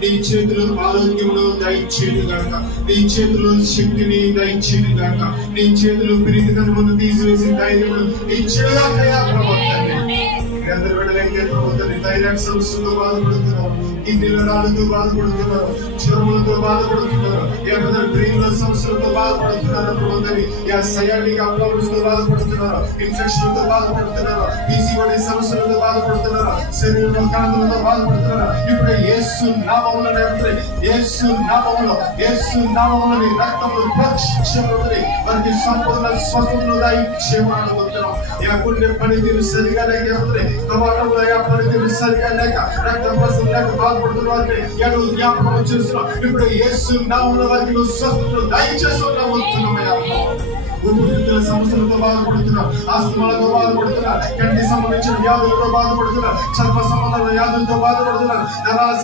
నీ చేతిలో ఆరోగ్యమును దయచేయను గాక, నీ చేతిలో శక్తిని దయచేయను గాక, నీ చేతిలో పిరికితనమును తీసివేసి ధైర్యమును ఇచ్చేలాగా ప్రవర్తండి. అందరూ వెళ్ళలేకే ప్రభుత్వాన్ని థైరాయిడ్ సమస్యలతో బాధపడుతున్నారు, కిడ్నీల రాళ్ళతో బాధపడుతున్నారు, జ్వరములతో బాధపడుతున్నారు, ఏమైనా బ్రెయిన్ లో సమస్యలతో బాధపడుతున్నారు ప్రభుత్వాన్ని, సయాటిక్ ప్రాబ్లమ్స్ తో బాధపడుతున్నారు, ఇన్ఫెక్షన్ తో బాధపడుతున్నారు, పీసీఓడి సమస్యలతో బాధపడుతున్నారు, శరీరంలో కాంతులతో బాధపడుతున్నారు. ఇప్పుడు యేసు నామములో యేసు నామములో యేసు నామములో నీ రక్తమును ప్రోక్షించబడి వారికి సంపూర్ణ స్వస్థతను దయచేయమనుకుంటున్నాం. గుండె పనితీరు సరిగా లేకపోతే కవాటంలో పనితీరు సరిగా లేక రక్తం కోసం లేక బాధపడుతున్న వారిని నువ్వు జ్ఞాపకం చేస్తున్నావు. ఇప్పుడు యేసు నామములో వారికి నువ్వు స్వస్థతను దయచేస్తున్నావు. ఊపిరితిత్తుల సమస్యలతో బాధపడుతున్నారు, ఆస్తమాలతో బాధపడుతున్నారు, కంటి సంబంధించిన వ్యాధులతో బాధపడుతున్నారు, చర్మ సంబంధాల వ్యాధులతో బాధపడుతున్నారు,